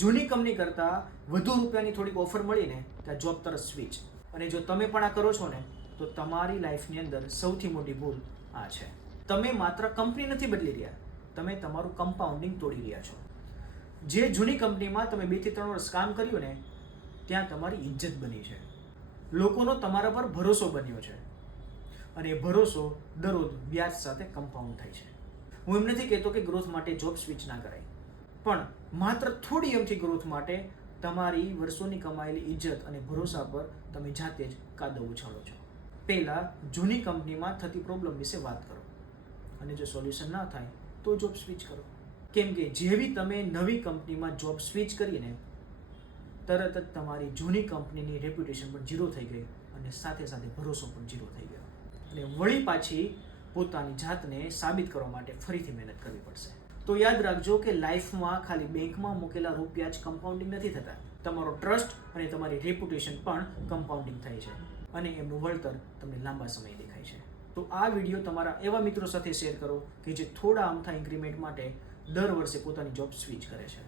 જૂની કંપની કરતાં વધુ રૂપિયાની થોડીક ઓફર મળીને ત્યાં જોબ તરફ સ્વિચ. અને જો તમે પણ આ કરો છો ને તો તમારી લાઈફની અંદર સૌથી મોટી ભૂલ આ છે. તમે માત્ર કંપની નથી બદલી રહ્યા, તમે તમારું કમ્પાઉન્ડિંગ તોડી રહ્યા છો. જે જૂની કંપનીમાં તમે 2 થી 3 વર્ષ કામ કર્યું ને ત્યાં તમારી ઇજ્જત બની છે, લોકોનો તમારા પર ભરોસો બન્યો છે અને એ ભરોસો દરરોજ વ્યાજ સાથે કમ્પાઉન્ડ થાય છે. હું એમ નથી કહેતો કે ગ્રોથ માટે જોબ સ્વિચ ના કરાય, પણ માત્ર થોડી એમથી ગ્રોથ માટે તમારી વર્ષોની કમાયેલી ઇજ્જત અને ભરોસા પર તમે જાતે જ કાદવ ઉછાળો છો. પહેલાં જૂની કંપનીમાં થતી પ્રોબ્લેમ વિશે વાત કરો અને જો સોલ્યુશન ના થાય તો જોબ સ્વિચ કરો. કેમ કે જેવી તમે નવી કંપનીમાં જોબ સ્વિચ કરીને તરત જ તમારી જૂની કંપનીની રેપ્યુટેશન પણ ઝીરો થઈ ગઈ અને સાથે સાથે ભરોસો પણ ઝીરો થઈ ગયો અને વળી પાછી પોતાની જાતને સાબિત કરવા માટે ફરીથી મહેનત કરવી પડશે. તો યાદ રાખજો કે લાઈફમાં ખાલી બેંકમાં મૂકેલા રૂપિયા જ કમ્પાઉન્ડિંગ નથી થતા, તમારો ટ્રસ્ટ અને તમારી રેપ્યુટેશન પણ કમ્પાઉન્ડિંગ થાય છે અને એમનું વળતર તમને લાંબા સમય દેખાય છે. તો આ વિડીયો તમારા એવા મિત્રો સાથે શેર કરો કે જે થોડા અમથા ઇન્ક્રીમેન્ટ માટે દર વર્ષે પોતાની જોબ સ્વિચ કરે છે.